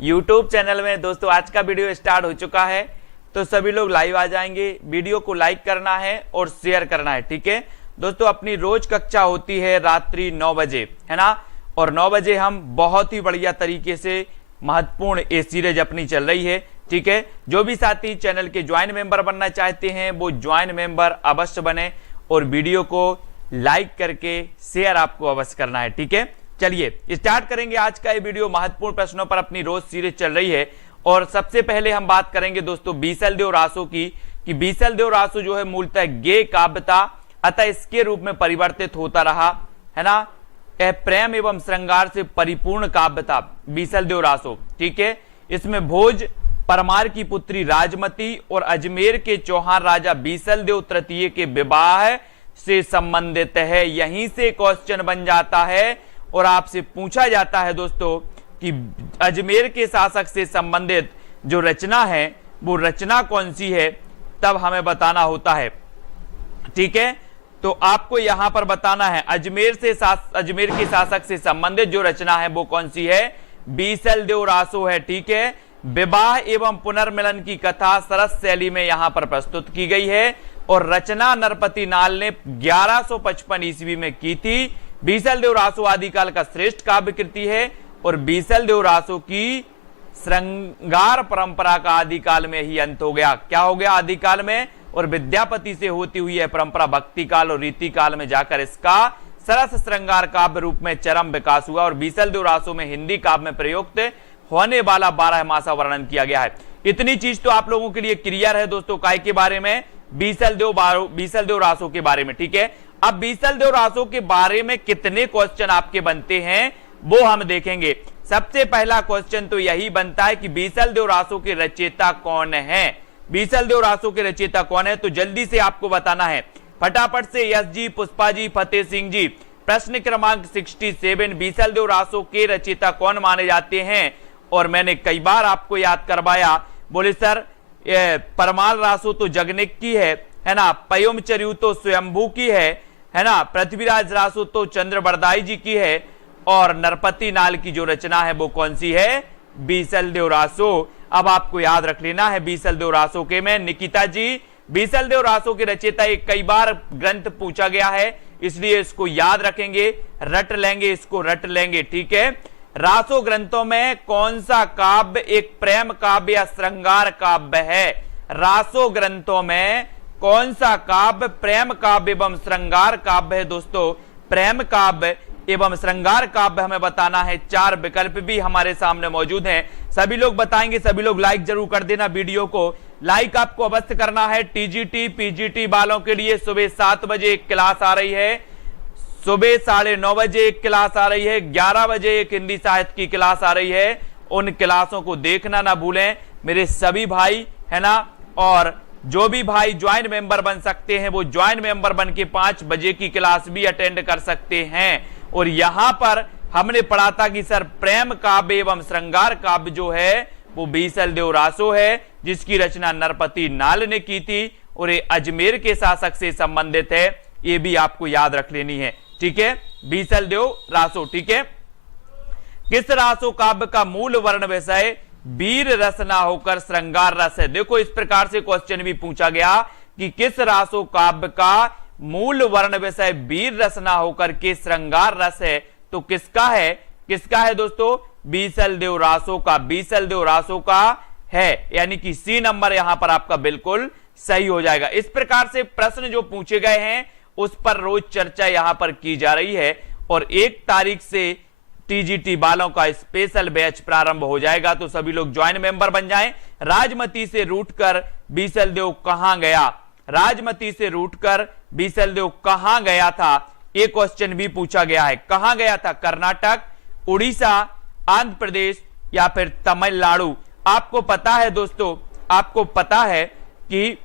YouTube channel में दोस्तों आज का वीडियो स्टार्ट हो चुका है, तो सभी लोग लाइव आ जाएंगे। वीडियो को लाइक करना है और शेयर करना है, ठीक है दोस्तों। अपनी रोज कक्षा होती है रात्रि 9 बजे, है ना, और 9 बजे हम बहुत ही बढ़िया तरीके से महत्वपूर्ण ये सीरीज अपनी चल रही है, ठीक है। जो भी साथी चैनल के ज्वाइन मेंबर बनना चाहते हैं वो ज्वाइन मेंबर अवश्य बने और वीडियो को लाइक करके शेयर आपको अवश्य करना है, ठीक है। चलिए स्टार्ट करेंगे आज का ये वीडियो। महत्वपूर्ण प्रश्नों पर अपनी रोज सीरीज चल रही है और सबसे पहले हम बात करेंगे दोस्तों बीसलदेव रासो की, कि बीसलदेव रासो जो है मूलतः गे काव्य था, अतः इसके रूप में परिवर्तित होता रहा, है ना। यह प्रेम एवं श्रृंगार से परिपूर्ण काव्य था बीसलदेव रासो, ठीक है। इसमें भोज परमार की पुत्री राजमती और अजमेर के चौहान राजा बीसलदेव तृतीय के विवाह से संबंधित है। यहीं से क्वेश्चन बन जाता है और आपसे पूछा जाता है दोस्तों कि अजमेर के शासक से संबंधित जो रचना है वो रचना कौन सी है, तब हमें बताना होता है, ठीक है। तो आपको यहां पर बताना है अजमेर के शासक से संबंधित जो रचना है वो कौन सी है, बीसलदेव रासो है, ठीक है। विवाह एवं पुनर्मिलन की कथा सरस शैली में यहां पर प्रस्तुत की गई है और रचना नरपति नाल ने 1155 ईस्वी में की थी। बीसलदेव रासो आदिकाल का श्रेष्ठ काव्य कृति है और बीसलदेव रासो की श्रृंगार परंपरा का आदिकाल में ही अंत हो गया। क्या हो गया आदिकाल में, और विद्यापति से होती हुई है परंपरा भक्ति काल और रीति काल में जाकर इसका सरस श्रृंगार काव्य रूप में चरम विकास हुआ और बीसलदेव रासो में हिंदी काव्य में प्रयुक्त होने वाला 12 मासा वर्णन किया गया है। इतनी चीज तो आप लोगों के लिए क्लियर है दोस्तों, काय के बारे में, बीसलदेव रासो के बारे में, ठीक है। अब बीसलदेव रासो के बारे में कितने क्वेश्चन आपके बनते हैं वो हम देखेंगे। सबसे पहला क्वेश्चन तो यही बनता है कि बीसलदेव रासो के रचयिता कौन है। बीसलदेव रासो के रचयिता कौन है, तो जल्दी से आपको बताना है फटाफट से। यश जी, पुष्पा जी, फतेह सिंह जी, प्रश्न क्रमांक 67, बीसलदेव रासो के रचयिता कौन माने जाते हैं। और मैंने कई बार आपको याद करवाया, बोले सर परमाल रासो तो जगनिक की है ना, पयुम चर्यू तो स्वयंभू की है ना, पृथ्वीराज रासो तो चंद्रबरदाई जी की है और नरपति नाल की जो रचना है वो कौन सी है, बीसलदेव रासो। अब आपको याद रख लेना है बीसलदेव रासो के में। निकिता जी, बीसलदेव रासो के रचयिता एक कई बार ग्रंथ पूछा गया है, इसलिए इसको याद रखेंगे, रट लेंगे, इसको रट लेंगे, ठीक है। रासो ग्रंथों में कौन सा काव्य एक प्रेम काव्य या श्रृंगार काव्य है। रासो ग्रंथों में कौन सा काव्य प्रेम काव्य एवं श्रृंगार काव्य है दोस्तों। प्रेम काव्य एवं श्रृंगार काव्य हमें बताना है। 4 विकल्प भी हमारे सामने मौजूद हैं, सभी लोग बताएंगे। सभी लोग लाइक जरूर कर देना, वीडियो को लाइक आपको अवश्य करना है। टीजीटी पीजीटी वालों के लिए सुबह 7 बजे एक क्लास आ रही है, सुबह 9:30 बजे एक क्लास आ रही है, 11 बजे एक हिंदी साहित्य की क्लास आ रही है। उन क्लासों को देखना ना भूलें मेरे सभी भाई, है ना। और जो भी भाई ज्वाइन मेंबर बन सकते हैं वो ज्वाइन मेंबर बन के 5 बजे की क्लास भी अटेंड कर सकते हैं। और यहां पर हमने पढ़ा था कि सर प्रेम काव्य एवं श्रृंगार काव्य जो है वो बीसलदेव रासो है, जिसकी रचना नरपति नाल ने की थी और ये अजमेर के शासक से संबंधित है, ये भी आपको याद रख लेनी है, ठीक है। बीसलदेव रासो, ठीक है। किस रासो काव्य का मूल वर्ण विषय वीर रस ना होकर श्रृंगार रस है। देखो इस प्रकार से क्वेश्चन भी पूछा गया कि किस रासो काव्य का मूल वर्ण विषय वीर रस ना होकर के श्रृंगार रस है, तो किसका है, किसका है दोस्तों, बीसलदेव रासो का, बीसलदेव रासो का है, यानी कि सी नंबर यहां पर आपका बिल्कुल सही हो जाएगा। इस प्रकार से प्रश्न जो पूछे गए हैं उस पर रोज चर्चा यहां पर की जा रही है और 1 तारीख से टीजीटी वालों का स्पेशल बैच प्रारंभ हो जाएगा, तो सभी लोग ज्वाइन मेंबर बन जाएं। राजमती से रूटकर बीसलदेव कहां गया, राजमती से रूटकर बीसलदेव कहां गया था, एक क्वेश्चन भी पूछा गया है। कहां गया था, कर्नाटक, उड़ीसा, आंध्र प्रदेश या फिर तमिलनाडु। आपको पता है दोस्तों, आपको पता है कि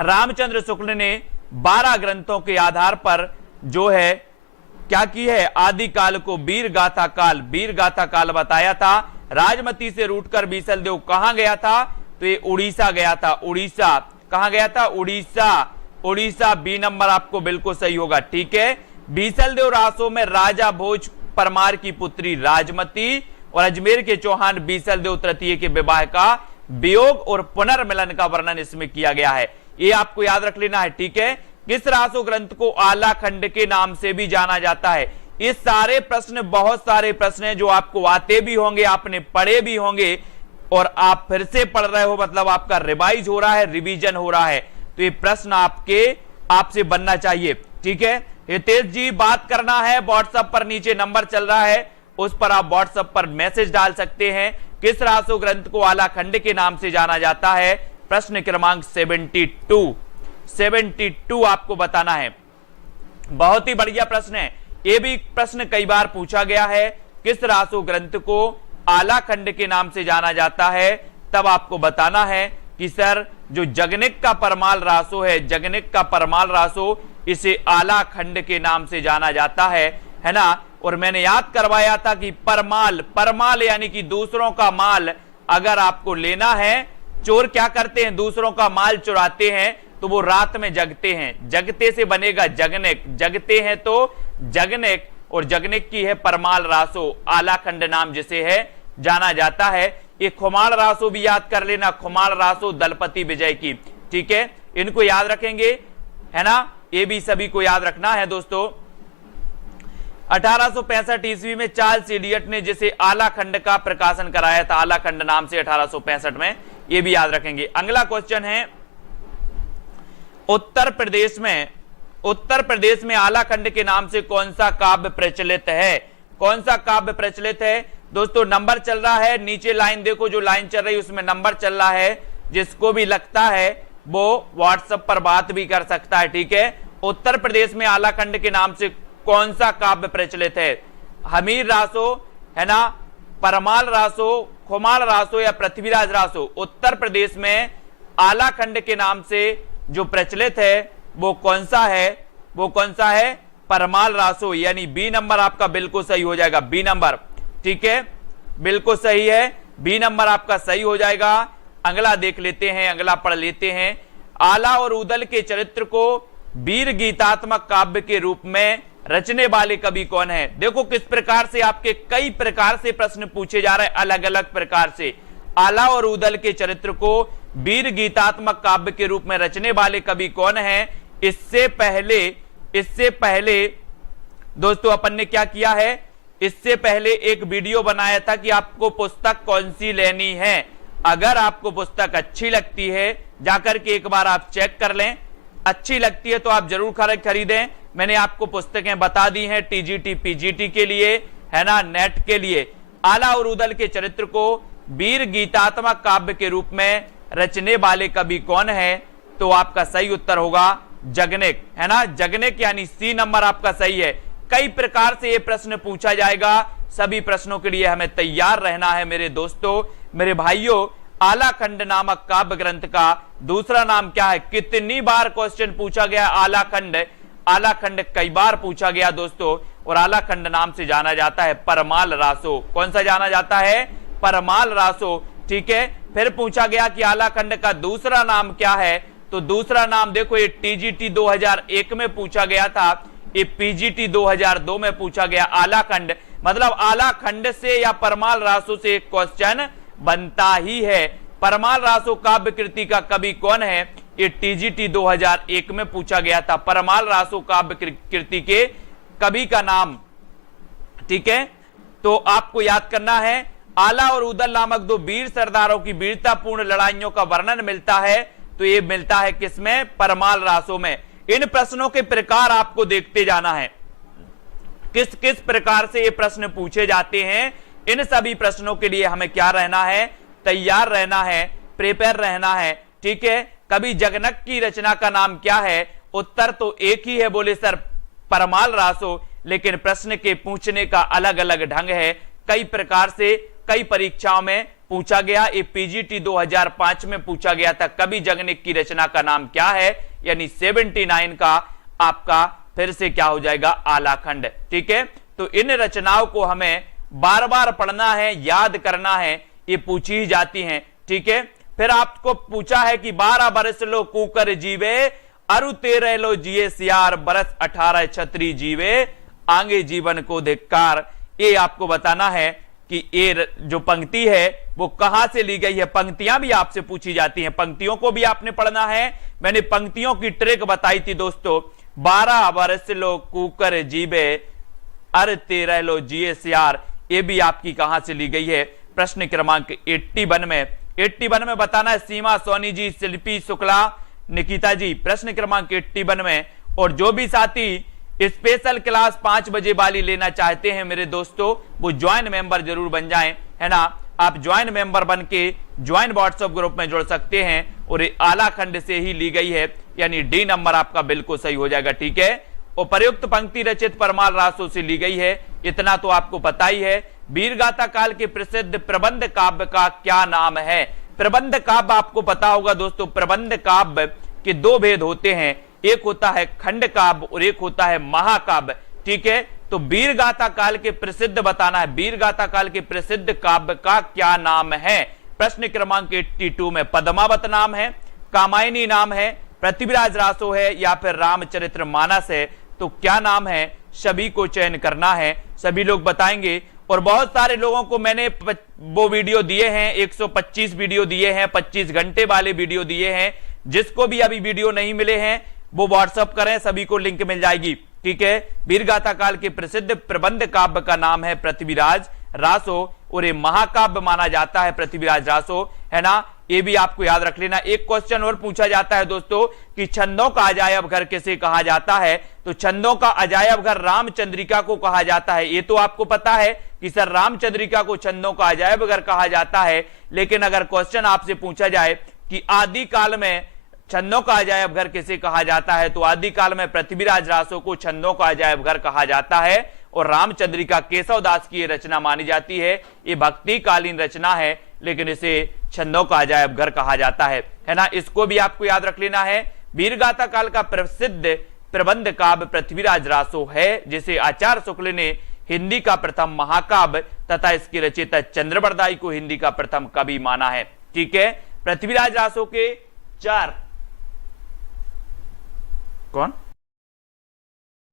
रामचंद्र शुक्ल ने 12 ग्रंथों के आधार पर जो है क्या की है, आदिकाल को वीर गाथा काल बताया था। राजमती से रूटकर बीसलदेव कहां गया था, तो ये उड़ीसा गया था। उड़ीसा कहां गया था, उड़ीसा बी नंबर आपको बिल्कुल सही होगा, ठीक है। बीसलदेव रासो में राजा भोज परमार की पुत्री राजमती और अजमेर के चौहान बीसल देव तृतीय के विवाह का वियोग और पुनर्मिलन का वर्णन इसमें किया गया है। ये आपको याद रख लेना है, ठीक है। किस रासो ग्रंथ को आला खंड के नाम से भी जाना जाता है? ये सारे प्रश्न, बहुत सारे प्रश्न हैं जो आपको आते भी होंगे, आपने पढ़े भी होंगे और आप फिर से पढ़ रहे हो, मतलब आपका रिवाइज हो रहा है, रिवीजन हो रहा है। तो ये प्रश्न आपसे बनना चाहिए, ठीक है। हितेश जी, बात करना है, व्हाट्सएप पर नीचे नंबर चल रहा है, उस पर आप व्हाट्सएप पर मैसेज डाल सकते हैं। किस रासो ग्रंथ को आला खंड के नाम से जाना जाता है? प्रश्न क्रमांक 72 आपको बताना है। बहुत ही बढ़िया प्रश्न है, ये भी प्रश्न कई बार पूछा गया है। किस रासो ग्रंथ को आला खंड के नाम से जाना जाता है? तब आपको बताना है कि सर जो जगनिक का परमाल रासो है, जगनिक का परमाल रासो, इसे आला खंड के नाम से जाना जाता है ना। और मैंने याद करवाया था कि परमाल यानी कि दूसरों का माल अगर आपको लेना है, चोर क्या करते हैं? दूसरों का माल चुराते हैं, तो वो रात में जगते हैं, जगते से बनेगा जगनिक, जगते हैं तो जगनिक, और जगनिक की है परमाल रासो, आला खंड नाम जिसे है जाना जाता है। ये खुमाड़ रासो भी याद कर लेना, खुमाड़ रासो दलपति विजय की, ठीक है। इनको याद रखेंगे, है ना, ये भी सभी को याद रखना है दोस्तों। 1865 ईस्वी में चार्ल्स इलियट ने जिसे आला खंड का प्रकाशन कराया था, आला खंड नाम से 1865 में, ये भी याद रखेंगे। अगला क्वेश्चन है, उत्तर प्रदेश में आला खंड के नाम से कौन सा काव्य प्रचलित है? कौन सा काव्य प्रचलित है? दोस्तों नंबर चल रहा है, नीचे लाइन देखो, जो लाइन चल रही है उसमें नंबर चल रहा है, जिसको भी लगता है वो व्हाट्सएप पर बात भी कर सकता है, ठीक है। उत्तर प्रदेश में आला खंड के नाम से कौन सा काव्य प्रचलित है? हमीर रासो, है ना, परमाल रासो, खुमाड़ रासो या पृथ्वीराज रासो? उत्तर प्रदेश में आला खंड के नाम से जो प्रचलित है वो कौन सा है? वो कौन सा है? परमाल रासो, यानी बी नंबर आपका बिल्कुल सही हो जाएगा, बी नंबर, ठीक है, बिल्कुल सही है, बी नंबर आपका सही हो जाएगा। अगला देख लेते हैं, अगला पढ़ लेते हैं। आला और उदल के चरित्र को वीर गीतात्मक काव्य के रूप में रचने वाले कवि कौन है? देखो किस प्रकार से आपके कई प्रकार से प्रश्न पूछे जा रहे हैं, अलग अलग प्रकार से। आला और उदल के चरित्र को वीर गीतात्मक काव्य के रूप में रचने वाले कवि कौन है? इससे पहले दोस्तों अपन ने क्या किया है, इससे पहले एक वीडियो बनाया था कि आपको पुस्तक कौन सी लेनी है। अगर आपको पुस्तक अच्छी लगती है, जाकर के एक बार आप चेक कर लें, अच्छी लगती है तो आप जरूर खरीदें। मैंने आपको पुस्तकें बता दी हैं टीजीटी पीजीटी के लिए, है ना, नेट के लिए। आला और उदल के चरित्र को वीर गीतात्मक काव्य के रूप में रचने वाले कवि कौन है? तो आपका सही उत्तर होगा जगनिक, है ना, जगनिक, यानी सी नंबर आपका सही है। कई प्रकार से ये प्रश्न पूछा जाएगा, सभी प्रश्नों के लिए हमें तैयार रहना है मेरे दोस्तों, मेरे भाइयों। आला खंड नामक काव्य ग्रंथ का दूसरा नाम क्या है? कितनी बार क्वेश्चन पूछा गया आला खंड? आला खंड कई बार पूछा गया दोस्तों, और आला खंड नाम से जाना जाता है परमाल रासो। कौन सा जाना जाता है? परमाल रासो, ठीक है। फिर पूछा गया कि आला खंड का दूसरा नाम क्या है? तो दूसरा नाम देखो, ये टीजीटी 2001 में पूछा गया था, ये पीजीटी 2002 में पूछा गया। आला खंड मतलब आला खंड से या परमाल रासो से एक क्वेश्चन बनता ही है। परमाल रासो काव्य कृति का कवि कौन है? ये टीजीटी 2001 में पूछा गया था, परमाल रासो काव्य कृति के कवि का नाम, ठीक है। तो आपको याद करना है, आला और उदल नामक दो वीर सरदारों की वीरतापूर्ण लड़ाइयों का वर्णन मिलता है, तो ये मिलता है किसमें? परमाल रासो में। इन प्रश्नों के प्रकार आपको देखते जाना है, किस किस प्रकार से ये प्रश्न पूछे जाते हैं। इन सभी प्रश्नों के लिए हमें क्या रहना है? तैयार रहना है, प्रिपेयर रहना है, ठीक है। कवि जगनक की रचना का नाम क्या है? उत्तर तो एक ही है, बोले सर परमाल रासो, लेकिन प्रश्न के पूछने का अलग अलग ढंग है। कई प्रकार से कई परीक्षाओं में पूछा गया। ये पीजीटी 2005 में पूछा गया था, कवि जगनिक की रचना का नाम क्या है, यानी 79 का आपका फिर से क्या हो जाएगा? आला खंड, ठीक है। तो इन रचनाओं को हमें बार बार पढ़ना है, याद करना है, ये पूछी ही जाती हैं, ठीक है। फिर आपको पूछा है कि 12 बरस लो कुकर जीवे, अरु 13 लो जिए सियार, बरस 18 छत्री जीवे, आगे जीवन को धिक्कार। ये आपको बताना है कि ये जो पंक्ति है वो कहां से ली गई है। पंक्तियां भी आपसे पूछी जाती हैं, पंक्तियों को भी आपने पढ़ना है। मैंने पंक्तियों की ट्रिक बताई थी दोस्तों, 12 वर्ष लो कुकर जीबे अर 13 लो जिए सियार, ये भी आपकी कहां से ली गई है। प्रश्न क्रमांक 81 में बताना है। सीमा सोनी जी, शिल्पी शुक्ला, निकिता जी, प्रश्न क्रमांक 81 में। और जो भी साथी स्पेशल क्लास 5 बजे वाली लेना चाहते हैं मेरे दोस्तों, वो ज्वाइन मेंबर जरूर बन जाएं, है ना। आप ज्वाइन मेंबर बन के ज्वाइन व्हाट्सएप ग्रुप में जुड़ सकते हैं। और ये आला खंड से ही ली गई है, यानी डी नंबर आपका बिल्कुल सही हो जाएगा, ठीक है। और प्रयुक्त पंक्ति रचित परमाल रासों से ली गई है, इतना तो आपको पता ही है। वीरगाथा काल के प्रसिद्ध प्रबंध काव्य का क्या नाम है। प्रबंध काव्य आपको पता होगा दोस्तों, प्रबंध काव्य के दो भेद होते हैं, एक होता है खंड काव्य और एक होता है महाकाव्य, ठीक है। तो वीरगाथा काल के प्रसिद्ध बताना है, वीरगाथा काल के प्रसिद्ध काव्य का क्या नाम है। प्रश्न क्रमांक 82 में पद्मावत नाम है, कामायनी नाम है, पृथ्वीराज रासो है या फिर रामचरितमानस है। तो क्या नाम है, सभी को चयन करना है, सभी लोग बताएंगे। और बहुत सारे लोगों को मैंने वो वीडियो दिए हैं, 125 वीडियो दिए हैं, 25 घंटे वाले वीडियो दिए हैं। जिसको भी अभी वीडियो नहीं मिले हैं वो व्हाट्सएप करें, सभी को लिंक मिल जाएगी, ठीक है। वीरगाथा काल के प्रसिद्ध प्रबंध काव्य का नाम है पृथ्वीराज रासो और ये महाकाव्य माना जाता है पृथ्वीराज रासो, है ना। ये भी आपको याद रख लेना। एक क्वेश्चन और पूछा जाता है दोस्तों कि छंदों का अजायब घर किसे कहा जाता है। तो छंदों का अजायब घर रामचंद्रिका को कहा जाता है। ये तो आपको पता है कि सर रामचंद्रिका को छंदों का अजायब घर कहा जाता है। लेकिन अगर क्वेश्चन आपसे पूछा जाए कि आदि काल में छंदों का अजायब घर किसे कहा जाता है, तो आदि काल में पृथ्वीराज रासो को छंदों का अजायब घर कहा जाता है। और रामचंद्रिका केशव दास की ये रचना मानी जाती है। ये भक्ति कालीन रचना है, लेकिन इसे छंदों का अजायब घर कहा जाता है ना। इसको भी आपको याद रख लेना है। वीरगाथा काल का प्रसिद्ध प्रबंध काव्य पृथ्वीराज रासो है, जिसे आचार्य शुक्ल ने हिंदी का प्रथम महाकाव्य तथा इसकी रचयिता चंद्रबरदाई को हिंदी का प्रथम कवि माना है, ठीक है। पृथ्वीराज रासो के 4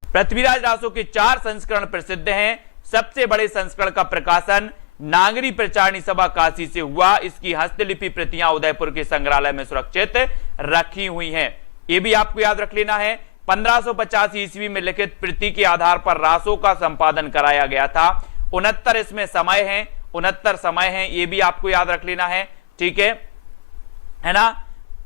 पृथ्वीराज रासो के 4 संस्करण प्रसिद्ध हैं। सबसे बड़े संस्करण का प्रकाशन नागरी प्रचारणी सभा काशी से हुआ। इसकी हस्तलिपि प्रतियां उदयपुर के संग्रहालय में सुरक्षित रखी हुई हैं। यह भी आपको याद रख लेना है। 1550 ईस्वी में लिखित प्रति के आधार पर रासो का संपादन कराया गया था। 69 इसमें समय है, 69 समय है, ये भी आपको याद रख लेना है, ठीक है ना।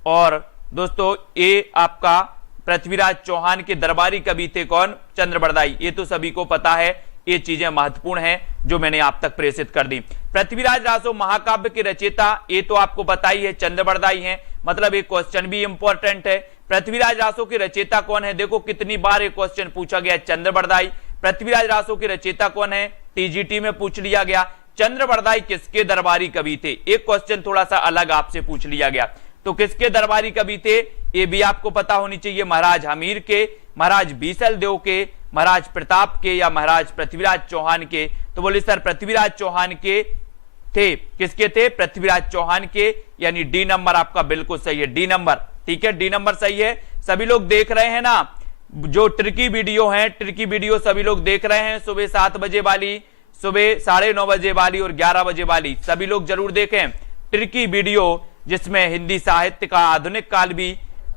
और दोस्तों ये आपका पृथ्वीराज चौहान के दरबारी कवि थे कौन, चंद्रबरदाई। ये तो सभी को पता है, ये चीजें महत्वपूर्ण हैं जो मैंने आप तक प्रेषित कर दी। पृथ्वीराज रासो महाकाव्य के रचयिता, ये तो आपको पता ही है, चंद्रबरदाई हैं। मतलब एक क्वेश्चन भी इंपॉर्टेंट है, पृथ्वीराज रासो के रचयिता कौन है। देखो कितनी बार एक क्वेश्चन पूछा गया, चंद्रबरदाई। पृथ्वीराज रासो के रचयिता कौन है, टीजीटी में पूछ लिया गया। चंद्रबरदाई किसके दरबारी कवि थे, एक क्वेश्चन थोड़ा सा अलग आपसे पूछ लिया गया। तो किसके दरबारी कवि थे, ये भी आपको पता होनी चाहिए। महाराज हमीर के, महाराज बीसल देव के, महाराज प्रताप के या महाराज पृथ्वीराज चौहान के। तो बोले सर पृथ्वीराज चौहान के थे, किसके थे, पृथ्वीराज चौहान के, यानी डी नंबर आपका बिल्कुल सही है, डी नंबर, ठीक है, डी नंबर सही है। सभी लोग देख रहे हैं ना जो ट्रिकी वीडियो है, ट्रिकी वीडियो सभी लोग देख रहे हैं, सुबह 7 बजे वाली, सुबह 9:30 बजे वाली और 11 बजे वाली, सभी लोग जरूर देखें ट्रिकी वीडियो, जिसमें हिंदी साहित्य का आधुनिक काल भी,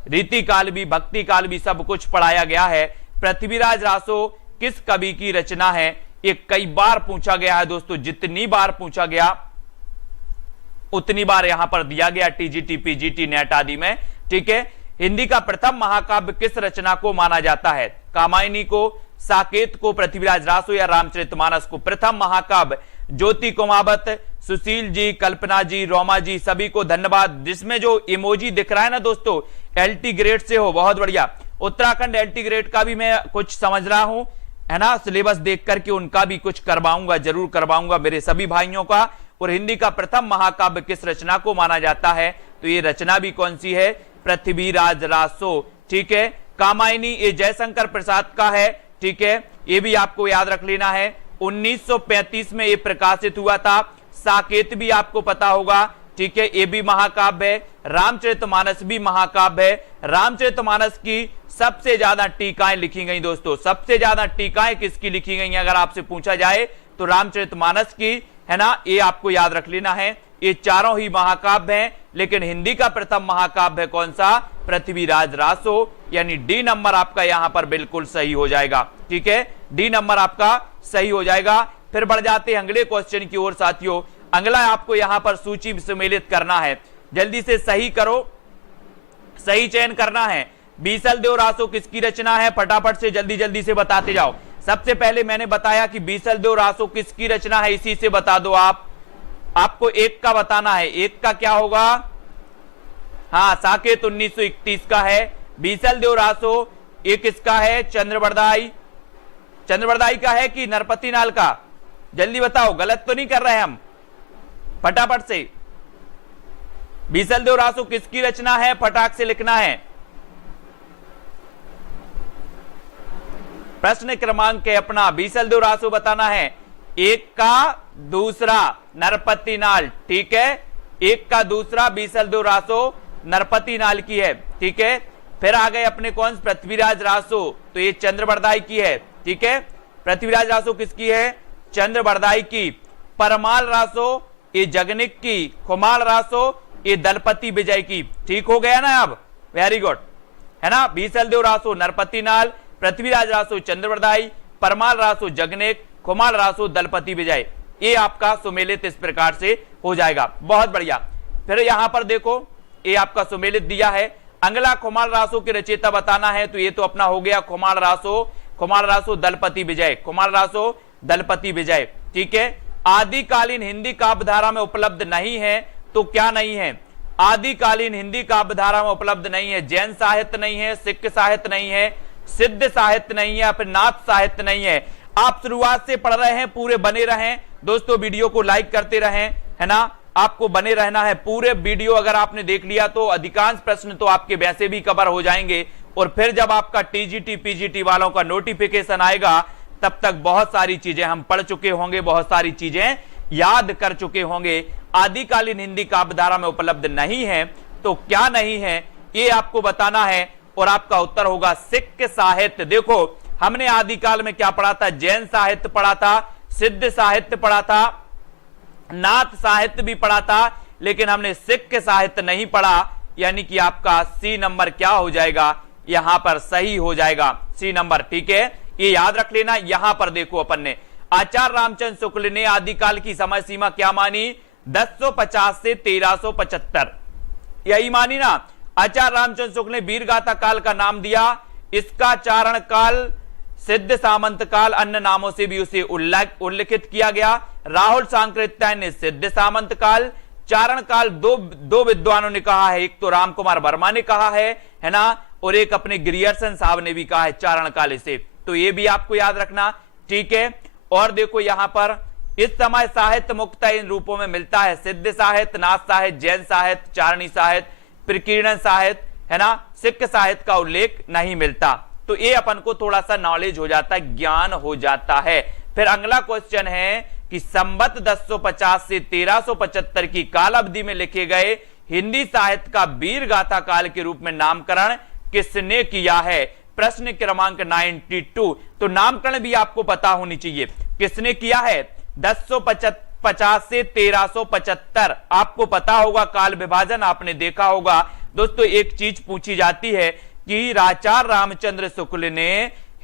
रीति काल भी, भक्ति काल भी सब कुछ पढ़ाया गया है। पृथ्वीराज रासो किस कवि की रचना है, ये कई बार पूछा गया है दोस्तों। जितनी बार पूछा गया उतनी बार यहां पर दिया गया टीजीटी, पीजीटी, नेट आदि में, ठीक है। हिंदी का प्रथम महाकाव्य किस रचना को माना जाता है, कामायनी को, साकेत को, पृथ्वीराज रासो या रामचरितमानस को। प्रथम महाकाव्य ज्योति कुमावत, सुशील जी, कल्पना जी, रोमा जी, सभी को धन्यवाद। जिसमें जो इमोजी दिख रहा है ना दोस्तों, एलटी ग्रेड से हो, बहुत बढ़िया। उत्तराखंड एलटी ग्रेड का भी मैं कुछ समझ रहा हूं, है ना, सिलेबस देख करके उनका भी कुछ करवाऊंगा, जरूर करवाऊंगा मेरे सभी भाइयों का। और हिंदी का प्रथम महाकाव्य किस रचना को माना जाता है, तो ये रचना भी कौन सी है, पृथ्वीराज रासो, ठीक है। कामायनी ये जयशंकर प्रसाद का है, ठीक है, ये भी आपको याद रख लेना है। 1935 में ये प्रकाशित हुआ था। साकेत भी आपको पता होगा, ठीक है, ये भी महाकाव्य है। रामचरितमानस भी महाकाव्य है। रामचरितमानस की सबसे ज्यादा टीकाएं लिखी गई दोस्तों, सबसे ज्यादा टीकाएं किसकी लिखी गई अगर आपसे पूछा जाए तो रामचरितमानस की है ना, ये आपको याद रख लेना है। ये चारों ही महाकाव्य हैं, लेकिन हिंदी का प्रथम महाकाव्य है कौन सा? पृथ्वीराज रासो, यानी डी नंबर आपका यहां पर बिल्कुल सही हो जाएगा। ठीक है, डी नंबर आपका सही हो जाएगा। फिर बढ़ जाते हैं अगले क्वेश्चन की ओर साथियों। अगला आपको यहां पर सूची सम्मिलित करना है, जल्दी से सही करो, सही चयन करना है। बीसल देव रासो किसकी रचना है? फटाफट से जल्दी जल्दी से बताते जाओ। सबसे पहले मैंने बताया कि बीसल देव रासो किसकी रचना है, इसी से बता दो आप। आपको एक का बताना है, एक का क्या होगा? हाँ, साकेत 1931 का है। बीसल देव रासो ये किसका है? चंद्रबरदाई, चंद्रबरदाई का है कि नरपति नाल का? जल्दी बताओ, गलत तो नहीं कर रहे हम, फटाफट से। बीसल देव रासो किसकी रचना है? फटाक से लिखना है। प्रश्न क्रमांक है अपना, बीसल देव रासो बताना है। एक का दूसरा नरपति नाल, ठीक है, एक का दूसरा बीसल देव रासो नरपति नाल की है। ठीक है, फिर आ गए अपने कौन? पृथ्वीराज रासो, तो ये चंद्रबरदाई की है। ठीक है, पृथ्वीराज रासो किसकी है? चंद्रबरदाई की। परमाल रासो ये जगनिक की, खुमाल रासो ये दलपति विजय की। ठीक हो गया ना अब? वेरी गुड, है ना। बीसल देव रासो नरपति नाल, पृथ्वीराज रासो चंद्रबरदाई, परमाल रासो जगनेक, खुमाल रासो दलपति विजय। ये आपका सुमेलित इस प्रकार से हो जाएगा। बहुत बढ़िया। फिर यहां पर देखो, ये आपका सुमेलित दिया है। अगला खुमाल रासो के रचयिता बताना है, तो ये तो अपना हो गया खुमाल रासो दलपति विजय, खुमाल रासो दलपति विजय। ठीक है, आदिकालीन हिंदी काव्य धारा में उपलब्ध नहीं है, तो क्या नहीं है? आदिकालीन हिंदी काव्य धारा में उपलब्ध नहीं है। जैन साहित्य नहीं है, सिख साहित्य नहीं है, सिद्ध साहित्य नहीं है, फिर नाथ साहित्य नहीं है। आप शुरुआत से पढ़ रहे हैं, पूरे बने रहें दोस्तों, वीडियो को लाइक करते रहें, है ना, आपको बने रहना है। पूरे वीडियो अगर आपने देख लिया तो अधिकांश प्रश्न तो आपके वैसे भी कवर हो जाएंगे, और फिर जब आपका टीजीटी पीजीटी वालों का नोटिफिकेशन आएगा, तब तक बहुत सारी चीजें हम पढ़ चुके होंगे, बहुत सारी चीजें याद कर चुके होंगे। आदिकालीन हिंदी काव्य धारा में उपलब्ध नहीं है, तो क्या नहीं है ये आपको बताना है, और आपका उत्तर होगा सिख साहित्य। देखो, हमने आदिकाल में क्या पढ़ा था? जैन साहित्य पढ़ा था, सिद्ध साहित्य पढ़ा था, नाथ साहित्य भी पढ़ा था, लेकिन हमने सिख साहित्य नहीं पढ़ा, यानी कि आपका सी नंबर क्या हो जाएगा? यहां पर सही हो जाएगा, सी नंबर। ठीक है, ये याद रख लेना। यहां पर देखो, अपन ने आचार्य रामचंद्र शुक्ल ने आदिकाल की समय सीमा क्या मानी? 1050 से 1375, यही मानी ना। आचार्य रामचंद्र शुक्ल ने वीरगाथा काल का नाम दिया, इसका चारण काल, सिद्ध सामंत काल, अन्य नामों से भी उसे उल्लिखित किया गया। राहुल सांकृत्याय ने सिद्ध सामंत काल, चारण काल दो विद्वानों ने कहा है, एक तो राम कुमार वर्मा ने कहा है ना, और एक अपने ग्रियर्सन साहब ने भी कहा है चारण काल इसे, तो ये भी आपको याद रखना। ठीक है, और देखो यहां पर इस समय साहित्य मुख्यतः इन रूपों में मिलता है: सिद्ध साहित्य, नाथ साहित्य, जैन साहित्य, चारणी साहित्य, प्रकीर्णन साहित्य, है ना, सिख साहित्य का उल्लेख नहीं मिलता। तो ये अपन को थोड़ा सा नॉलेज हो जाता है, ज्ञान हो जाता है। फिर अगला क्वेश्चन है कि संवत 1050 से 1375 की काल अवधि में लिखे गए हिंदी साहित्य का वीरगाथा काल के रूप में नामकरण किसने किया है? प्रश्न क्रमांक 92। तो नामकरण भी आपको पता होनी चाहिए, किसने किया है? 1050 से 1375 आपको पता होगा, काल विभाजन आपने देखा होगा। दोस्तों, एक चीज पूछी जाती है कि आचार्य रामचंद्र शुक्ल ने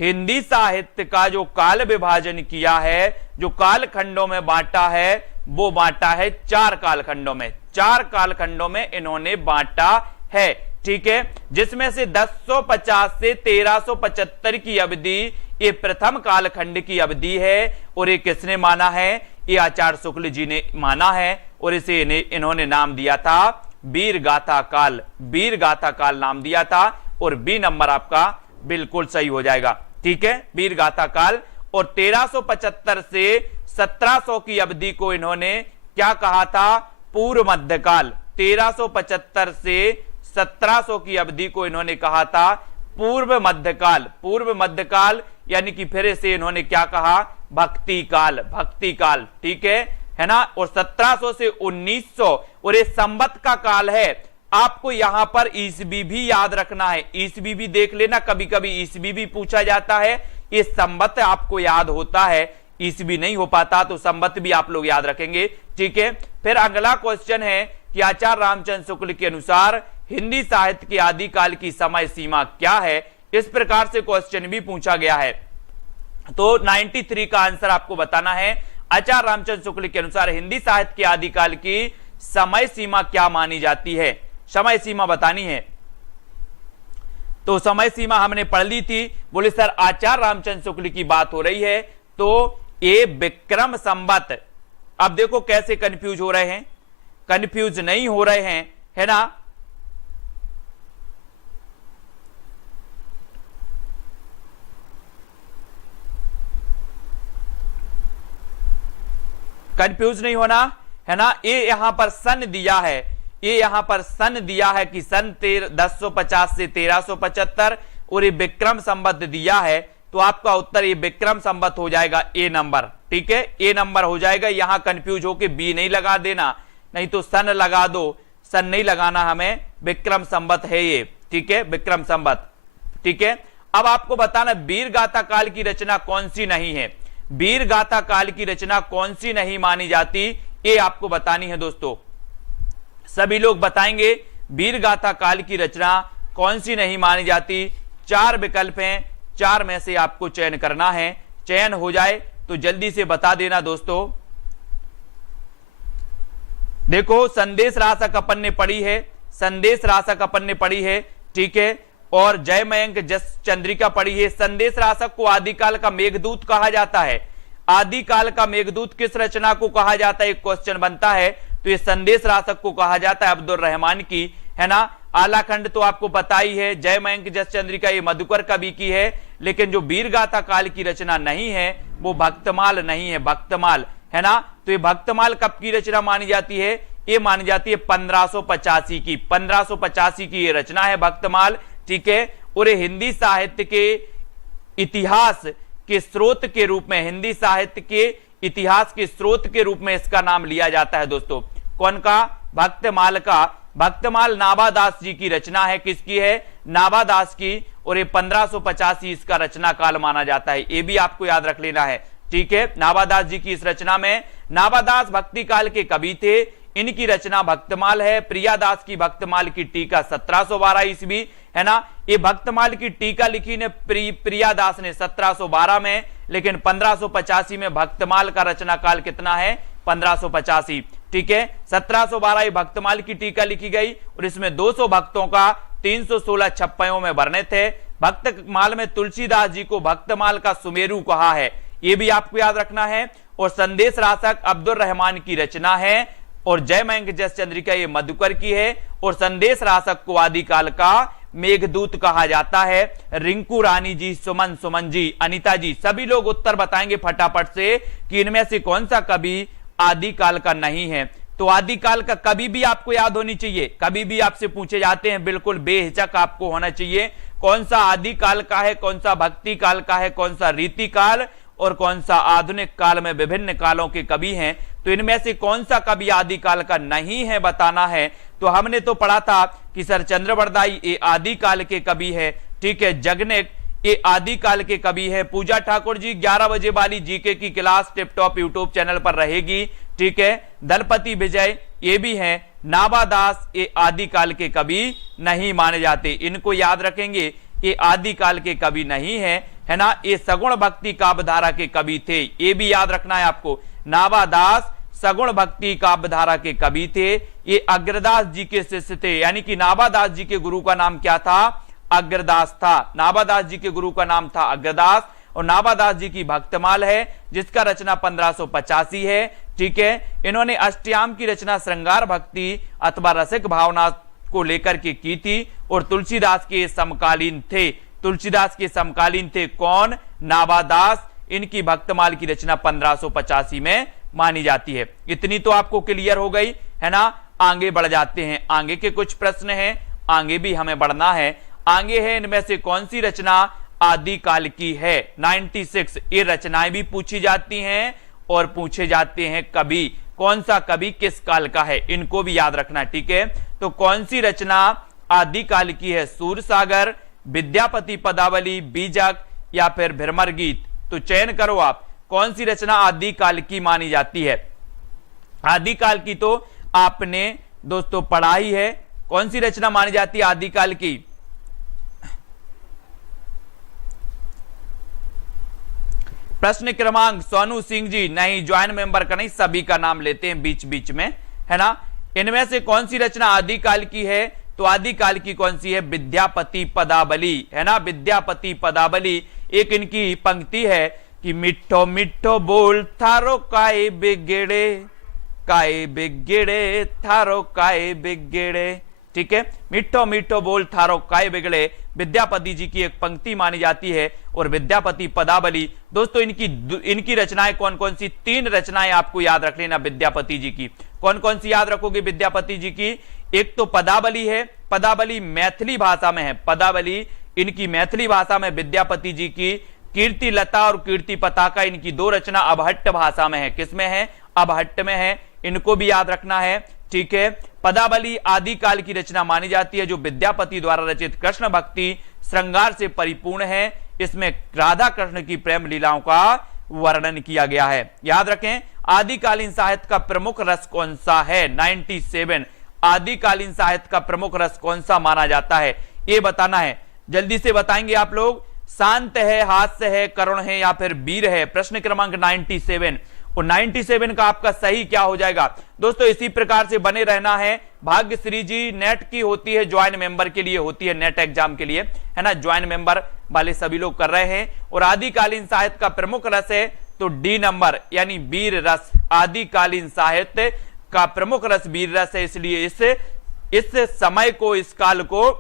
हिंदी साहित्य का जो काल विभाजन किया है, जो कालखंडों में बांटा है, वो बांटा है 4 कालखंडों में। 4 कालखंडों में इन्होंने बांटा है। ठीक है, जिसमें से 1050 से 1375 की अवधि ये प्रथम कालखंड की अवधि है, और ये किसने माना है? ये आचार्य शुक्ल जी ने माना है, और इसे इन्होंने नाम दिया था वीरगाथा काल। वीरगाथा काल नाम दिया था, और बी नंबर आपका बिल्कुल सही हो जाएगा। ठीक है, वीरगाथा काल। और 1375 से 1700 की अवधि को इन्होंने क्या कहा था? पूर्व मध्यकाल। 1375 से 1700 की अवधि को इन्होंने कहा था पूर्व मध्यकाल। पूर्व मध्यकाल यानी कि फिर से इन्होंने क्या कहा? भक्ति काल। भक्ति काल, ठीक है ना। और 1700 से 1900 और ये संवत का काल है। आपको यहां पर ईसवी भी याद रखना है, ईसवी भी देख लेना, कभी कभी ईसवी भी पूछा जाता है। ये संवत आपको याद होता है, ईस्वी नहीं हो पाता, तो संवत भी आप लोग याद रखेंगे, ठीक है। फिर अगला क्वेश्चन है कि आचार्य रामचंद्र शुक्ल के अनुसार हिंदी साहित्य के आदिकाल की समय सीमा क्या है। इस प्रकार से क्वेश्चन भी पूछा गया है। तो 93 का आंसर आपको बताना है। आचार्य रामचंद्र शुक्ल के अनुसार हिंदी साहित्य के आदिकाल की समय सीमा क्या मानी जाती है, समय सीमा बतानी है। तो समय सीमा हमने पढ़ ली थी। बोले सर आचार्य रामचंद्र शुक्ल की बात हो रही है तो ये विक्रम संवत। अब देखो कैसे कंफ्यूज हो रहे हैं, कंफ्यूज नहीं हो रहे हैं, है ना। कंफ्यूज नहीं होना, है ना। ये यहां पर सन दिया है, ये यहां पर सन दिया है कि सन 1050 से 1375 और ये विक्रम संवत दिया है, तो आपका उत्तर ये विक्रम संवत हो जाएगा, ए नंबर, ठीक है, ए नंबर हो जाएगा। यहां कंफ्यूज होके बी नहीं लगा देना, नहीं तो सन लगा दो, सन नहीं लगाना हमें, विक्रम संवत है ये, ठीक है, विक्रम संवत, ठीक है। अब आपको बताना वीर गाथा काल की रचना कौन सी नहीं है, वीर गाथा काल की रचना कौन सी नहीं मानी जाती, ये आपको बतानी है दोस्तों। सभी लोग बताएंगे वीर गाथा काल की रचना कौन सी नहीं मानी जाती। 4 विकल्प हैं, 4 में से आपको चयन करना है। चयन हो जाए तो जल्दी से बता देना दोस्तों। देखो संदेश रासक अपन ने पढ़ी है, संदेश रासक अपन ने पढ़ी है, ठीक है, और जय मयंक जस चंद्रिका पढ़ी है। संदेश रासक को आदिकाल का मेघदूत कहा जाता है। आदिकाल का मेघदूत किस रचना को कहा जाता है, एक क्वेश्चन बनता है, तो ये संदेश रासक को कहा जाता है अब्दुल रहमान की, है ना। आलाखंड तो आपको पता ही है, जय मयंक जस चंद्रिका ये मधुकर कवि की है, लेकिन जो वीर गाथा काल की रचना नहीं है वो भक्तमाल नहीं है, भक्तमाल, है ना। तो ये भक्तमाल कब की रचना मानी जाती है, ये मानी जाती है 1585 की, 1585 की ये रचना है भक्तमाल, ठीक है। और ये हिंदी साहित्य के इतिहास के स्रोत के रूप में, हिंदी साहित्य के इतिहास के स्रोत के रूप में इसका नाम लिया जाता है दोस्तों। कौन का, भक्तमाल का। भक्तमाल नाभादास जी की रचना है, किसकी है, नाभादास की, और ये 1585 इसका रचना काल माना जाता है, ये भी आपको याद रख लेना है, ठीक है। नाभादास जी की इस रचना में, नाभादास भक्ति काल के कवि थे, इनकी रचना भक्तमाल है। प्रियादास की भक्तमाल की टीका 1712 ईस्वी, है ना। ये भक्तमाल की टीका लिखी ने प्रियादास ने 1712 में, लेकिन 1585 में भक्तमाल का रचना काल कितना है, 1585, ठीक है। 1712 भक्तमाल की टीका लिखी गई और इसमें 200 भक्तों का 316 छप्पयों में वर्णित है। भक्तमाल में तुलसीदास जी को भक्तमाल का सुमेरु कहा है, यह भी आपको याद रखना है। और संदेश रासक अब्दुल रहमान की रचना है और जय मयंक जस चंद्रिका ये मधुकर की है। और संदेश रासक को आदिकाल का मेघदूत कहा जाता है। रिंकू रानी जी, सुमन जी, अनिता जी, सभी लोग उत्तर बताएंगे फटाफट से कि इनमें से कौन सा कवि आदिकाल का नहीं है। तो आदिकाल का कभी भी आपको याद होनी चाहिए, कभी भी आपसे पूछे जाते हैं, बिल्कुल बेहिचक आपको होना चाहिए कौन सा आदिकाल का है, कौन सा भक्ति काल का है, कौन सा रीति काल और कौन सा आधुनिक काल में विभिन्न कालों के कवि हैं। तो इनमें से कौन सा कवि आदिकाल का नहीं है बताना है। तो हमने तो पढ़ा था कि सर चंद्रवरदाई ये आदिकाल के कवि है, ठीक है। जगनेक ये आदिकाल के कवि है। पूजा ठाकुर जी 11 बजे वाली जीके की class tip top YouTube channel पर रहेगी, ठीक है। दलपति विजय ये भी हैं। नाभादास ये आदिकाल के कवि नहीं माने जाते, इनको याद रखेंगे, ये आदिकाल के कवि नहीं है ना। ये सगुण भक्ति काव्यधारा के कवि थे, ये भी याद रखना है आपको। नाभादास सगुण भक्ति काव्यधारा के कवि थे। ये अग्रदास जी के शिष्य थे, यानी कि नाभादास जी के गुरु का नाम क्या था, अग्रदास था। नाभादास जी के गुरु का नाम था अग्रदास और नाभादास जी की भक्तमाल है जिसका रचना 1585 है, ठीक है। इन्होंने अष्टयाम की रचना श्रृंगार भक्ति अथवा रसिक भावना को लेकर के की थी और तुलसीदास के समकालीन थे। तुलसीदास के समकालीन थे कौन, नाभादास। इनकी भक्तमाल की रचना 1585 में मानी जाती है। इतनी तो आपको क्लियर हो गई है ना। आगे बढ़ जाते हैं, आगे के कुछ प्रश्न हैं, आगे भी हमें बढ़ना है। आगे है इनमें से कौन सी रचना आदिकाल की है। 96 ये रचनाएं भी पूछी जाती हैं और पूछे जाते हैं कवि, कौन सा कवि किस काल का है, इनको भी याद रखना, ठीक है। तो कौन सी रचना आदिकाल की है, सूरसागर, विद्यापति पदावली, बीजक या फिर भ्रमर गीत। तो चयन करो आप कौन सी रचना आदिकाल की मानी जाती है? आदिकाल की तो आपने दोस्तों पढ़ा ही है। कौन सी रचना मानी जाती है आदिकाल की? प्रश्न क्रमांक सोनू सिंह जी, नहीं ज्वाइन मेंबर का नहीं, सभी का नाम लेते हैं बीच बीच में, है ना। इनमें से कौन सी रचना आदिकाल की है? तो आदिकाल की कौन सी है? विद्यापति पदावली, है ना। विद्यापति पदावली एक इनकी पंक्ति है कि मिठो मिठो बोल थारो काय बिगड़े थारो काय बिगड़े, ठीक है। मिठो मिठो बोल थारो काय बिगड़े विद्यापति जी की एक पंक्ति मानी जाती है। और विद्यापति पदावली दोस्तों इनकी रचनाएं कौन कौन सी? 3 रचनाएं आपको याद रख लेना विद्यापति जी की। कौन कौन सी याद रखोगे विद्यापति जी की? एक तो पदावली है, पदावली मैथिली भाषा में है, पदावली इनकी मैथिली भाषा में विद्यापति जी की। कीर्ति लता और कीर्ति पताका इनकी 2 रचना अबहट्ट भाषा में है। किसमें है? अबहट्ट में है, इनको भी याद रखना है, ठीक है। पदावली आदिकाल की रचना मानी जाती है, जो विद्यापति द्वारा रचित कृष्ण भक्ति श्रृंगार से परिपूर्ण है। इसमें राधा कृष्ण की प्रेम लीलाओं का वर्णन किया गया है। याद रखें, आदिकालीन साहित्य का प्रमुख रस कौन सा है? 97 आदिकालीन साहित्य का प्रमुख रस कौन सा माना जाता है, ये बताना है। जल्दी से बताएंगे आप लोग। शांत है, हास्य है, करुण है या फिर वीर है? प्रश्न क्रमांक 97 और 97 का आपका सही क्या हो जाएगा? दोस्तों इसी प्रकार से बने रहना है। भाग्यश्री जी नेट की होती है, ज्वाइन मेंबर के लिए होती है, नेट एग्जाम के लिए, है ना। ज्वाइन मेंबर वाले सभी लोग कर रहे हैं। और आदिकालीन साहित्य का प्रमुख रस है तो डी नंबर यानी वीर रस। आदिकालीन साहित्य का प्रमुख रस वीर रस है, इसलिए इस समय को, इस काल को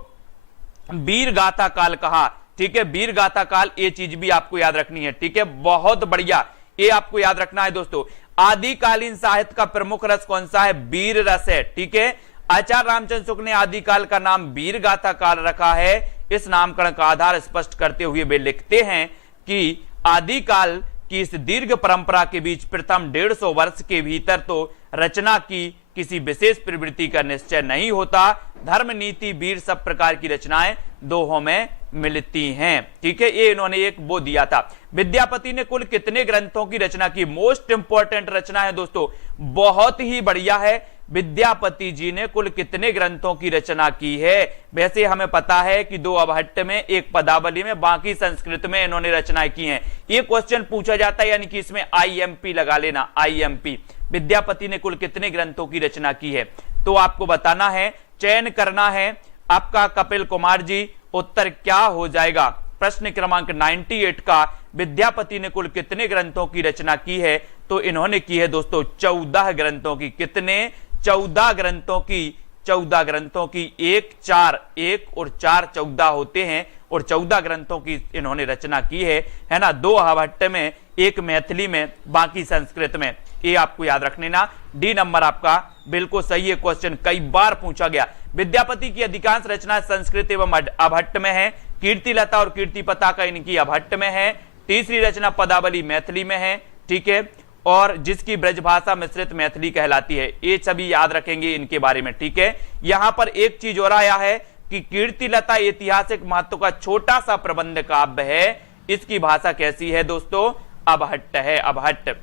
वीर गाथा काल कहा, ठीक है। वीर गाथा काल, ये चीज भी आपको याद रखनी है, ठीक है। बहुत बढ़िया, ये आपको याद रखना है दोस्तों। आदिकालीन साहित्य का प्रमुख रस कौन सा है? वीर रस है, ठीक है। आचार्य रामचंद्र शुक्ल ने आदिकाल का नाम वीर गाथा काल रखा है। इस नामकरण का आधार स्पष्ट करते हुए वे लिखते हैं कि आदिकाल की इस दीर्घ परंपरा के बीच प्रथम 150 वर्ष के भीतर तो रचना की किसी विशेष प्रवृत्ति का निश्चय नहीं होता। धर्म, नीति, वीर सब प्रकार की रचनाएं दोहों में मिलती हैं, ठीक है। ये इन्होंने एक वो दिया था। विद्यापति ने कुल कितने ग्रंथों की रचना की? मोस्ट इंपॉर्टेंट रचना है दोस्तों, बहुत ही बढ़िया है। विद्यापति जी ने कुल कितने ग्रंथों की रचना की है? वैसे हमें पता है कि 2 अबहट्ट में, 1 पदावली में, बाकी संस्कृत में इन्होंने रचनाएं की हैं। ये क्वेश्चन पूछा जाता है, यानी कि इसमें IMP लगा लेना, IMP। विद्यापति ने कुल कितने ग्रंथों की रचना की है तो आपको बताना है, चयन करना है आपका। कपिल कुमार जी उत्तर क्या हो जाएगा? प्रश्न क्रमांक 98 का विद्यापति ने कुल कितने ग्रंथों की रचना की है? तो इन्होंने की है दोस्तों 14 ग्रंथों की। कितने? 14 ग्रंथों की। 14 ग्रंथों की, 1 4 1 और 4 14 होते हैं। और 14 ग्रंथों की इन्होंने रचना की है ना। 2 अबहट्ट में, 1 मैथिली में, बाकी संस्कृत में। ये आपको याद रख लेना। डी नंबर आपका बिल्कुल सही है। क्वेश्चन कई बार पूछा गया। विद्यापति की अधिकांश रचना संस्कृत एवं अबहट्ट में है। कीर्ति लता और कीर्ति पताका इनकी अबहट्ट में है। तीसरी रचना पदावली मैथिली में है, ठीक है। और जिसकी ब्रजभाषा मिश्रित मैथिली कहलाती है। ये सभी याद रखेंगे इनके बारे में, ठीक है। यहां पर एक चीज और आया है कि कीर्ति लता ऐतिहासिक महत्व का छोटा सा प्रबंध काव्य है। इसकी भाषा कैसी है दोस्तों? अबहट्ट है, अबहट्ट।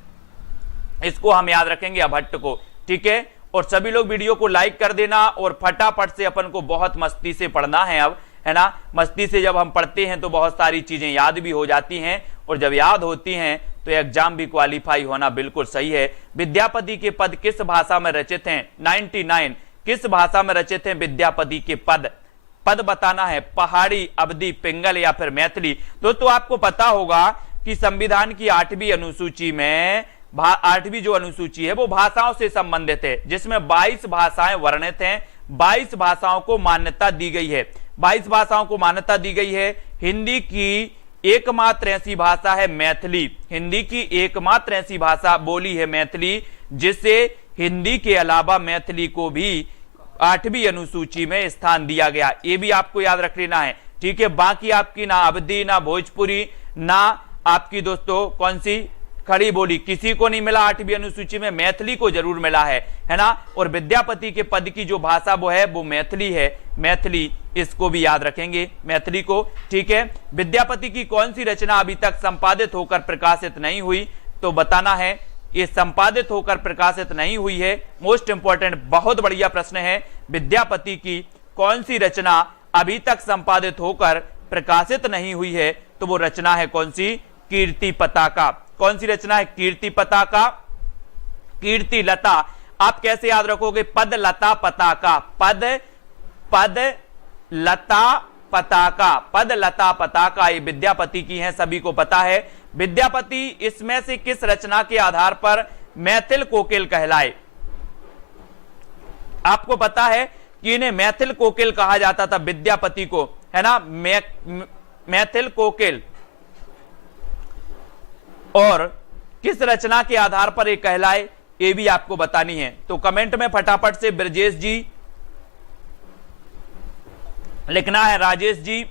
इसको हम याद रखेंगे, अबहट्ट को, ठीक है। और सभी लोग वीडियो को लाइक कर देना और फटाफट से अपन को बहुत मस्ती से पढ़ना है अब, है ना। मस्ती से जब हम पढ़ते हैं तो बहुत सारी चीजें याद भी हो जाती हैं, और जब याद होती हैं तो एग्जाम भी क्वालिफाई होना बिल्कुल सही है। विद्यापति के पद किस भाषा में रचित हैं? 99 किस भाषा में रचित हैं विद्यापति के पद? पद बताना है, पहाड़ी, अवधी, पिंगल या फिर मैथिली। दोस्तों आपको पता होगा कि संविधान की 8वीं अनुसूची में 8वीं जो अनुसूची है वो भाषाओं से संबंधित है, जिसमें 22 भाषाएं वर्णित हैं। 22 भाषाओं को मान्यता दी गई है। 22 भाषाओं को मान्यता दी गई है। हिंदी की एकमात्र ऐसी भाषा है मैथिली। हिंदी की एकमात्र ऐसी भाषा बोली है मैथिली, जिसे हिंदी के अलावा मैथिली को भी 8वीं अनुसूची में स्थान दिया गया। ये भी आपको याद रख लेना है, ठीक है। बाकी आपकी ना अवधी, ना भोजपुरी, ना आपकी दोस्तों कौन सी खड़ी बोली, किसी को नहीं मिला 8वीं अनुसूची में। मैथिली को जरूर मिला है ना। और विद्यापति के पद की जो भाषा वो है वो मैथिली है, मैथिली। इसको भी याद रखेंगे, मैथिली को, ठीक है। विद्यापति की कौन सी रचना अभी तक संपादित होकर प्रकाशित नहीं हुई? तो बताना है ये संपादित होकर प्रकाशित नहीं हुई है। मोस्ट इंपॉर्टेंट, बहुत बढ़िया प्रश्न है। विद्यापति की कौन सी रचना अभी तक संपादित होकर प्रकाशित नहीं हुई है? तो वो रचना है कौन सी? कीर्ति पताका। कौन सी रचना है? कीर्ति पताका, कीर्ति लता। आप कैसे याद रखोगे? पद लता पताका, पद लता पताका, पद लता पताका, ये विद्यापति की हैं, सभी को पता है। विद्यापति इसमें से किस रचना के आधार पर मैथिल कोकिल कहलाए? आपको पता है कि इन्हें मैथिल कोकिल कहा जाता था, विद्यापति को, है ना, मैथिल कोकिल। और किस रचना के आधार पर ये कहलाए, ये भी आपको बतानी है। तो कमेंट में फटाफट से ब्रजेश जी लिखना है, राजेश जी,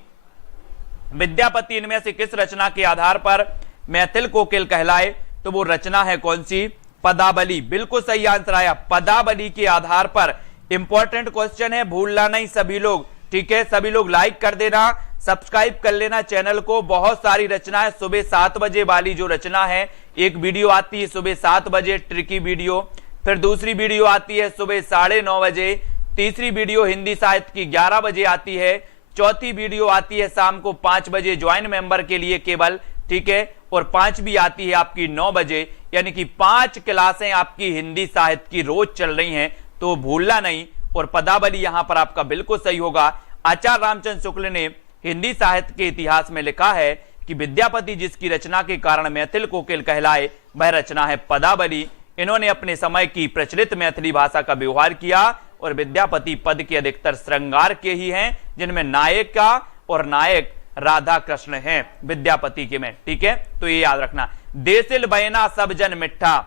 विद्यापति इनमें से किस रचना के आधार पर मैथिल कोकिल कहलाए? तो वो रचना है कौन सी? पदावली। बिल्कुल सही आंसर आया, पदावली के आधार पर। इंपॉर्टेंट क्वेश्चन है, भूलना नहीं सभी लोग, ठीक है। सभी लोग लाइक कर देना, सब्सक्राइब कर लेना चैनल को। बहुत सारी रचनाएं, सुबह 7 बजे वाली जो रचना है, एक वीडियो आती है सुबह 7 बजे ट्रिकी वीडियो, फिर दूसरी वीडियो आती है सुबह 9:30 बजे, तीसरी वीडियो हिंदी साहित्य की 11 बजे आती है, चौथी वीडियो आती है शाम को 5 बजे ज्वाइन मेंबर के लिए केवल, ठीक है, और 5वीं आती है आपकी 9 बजे। यानी कि 5 क्लासें आपकी हिंदी साहित्य की रोज चल रही हैं, तो भूलना नहीं। और पदावली यहां पर आपका बिल्कुल सही होगा। आचार्य रामचंद्र शुक्ल ने हिंदी साहित्य के इतिहास में लिखा है कि विद्यापति जिसकी रचना के कारण मैथिल कोकिल कहलाए, वह रचना है पदावली। इन्होंने अपने समय की प्रचलित मैथिली भाषा का व्यवहार किया, और विद्यापति पद के अधिकतर श्रृंगार के ही हैं, जिनमें नायिका और नायक राधा कृष्ण हैं विद्यापति के में, ठीक है। तो ये याद रखना। देसिल बयना सब जन मिठा,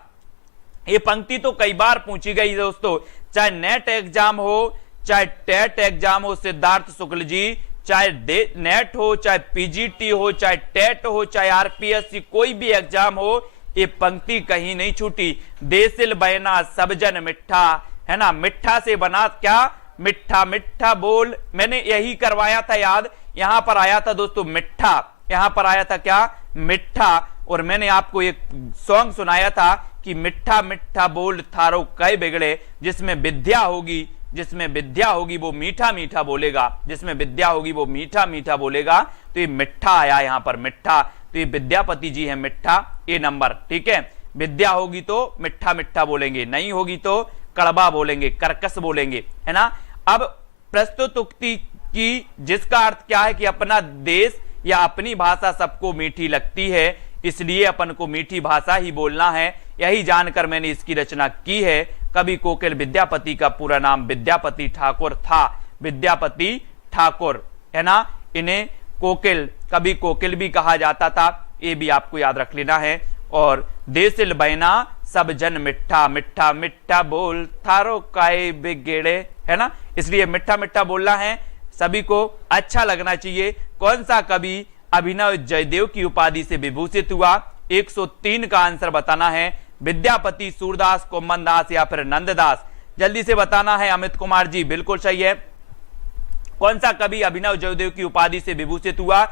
ये पंक्ति तो कई बार पूछी गई दोस्तों, चाहे नेट एग्जाम हो, चाहे टेट एग्जाम हो सिद्धार्थ शुक्ल जी, चाहे नेट हो, चाहे पीजीटी हो, चाहे टेट हो, चाहे आरपीएससी, कोई भी एग्जाम हो, ये पंक्ति कहीं नहीं छूटी। देसिल बयना सब जन मिठा, है ना, मिठा से बना क्या? मिठा मिठा बोल। मैंने यही करवाया था याद, यहां पर आया था दोस्तों मिठा, यहां पर आया था क्या? मिठा। और मैंने आपको एक सॉन्ग सुनाया था कि मिठा मिठा बोल थारो कई बिगड़े, जिसमें विद्या होगी, जिसमें विद्या होगी वो मीठा मीठा बोलेगा, जिसमें विद्या होगी वो मीठा मीठा बोलेगा। तो ये मिठा आया यहां पर, मिठा। तो ये विद्यापति जी है, मिठा, ए नंबर, ठीक है। विद्या होगी तो मिठा मिठा बोलेंगे, नहीं होगी तो कड़वा बोलेंगे, कर्कश बोलेंगे, है ना। अब प्रस्तुत उक्ति की जिसका अर्थ क्या है कि अपना देश या अपनी भाषा सबको मीठी लगती है, इसलिए अपन को मीठी भाषा ही बोलना है। यही जानकर मैंने इसकी रचना की है। कवि कोकिल विद्यापति का पूरा नाम विद्यापति ठाकुर था, विद्यापति ठाकुर, है ना। इन्हें कोकिल, कवि कोकिल भी कहा जाता था, ये भी आपको याद रख लेना है। और देसिल बयना सब जन मिठा, मिठा मिठा बोल थारो काय बिगड़े, है ना। इसलिए मिठा मिठा बोलना है, सभी को अच्छा लगना चाहिए। कौन सा कवि अभिनव जयदेव की उपाधि से विभूषित हुआ? 103 का आंसर बताना है। विद्यापति, सूरदास, कोम्मनदास या फिर नंददास? जल्दी से बताना है। अमित कुमार जी बिल्कुल सही है। कौन सा कवि अभिनव जयदेव की उपाधि से विभूषित हुआ?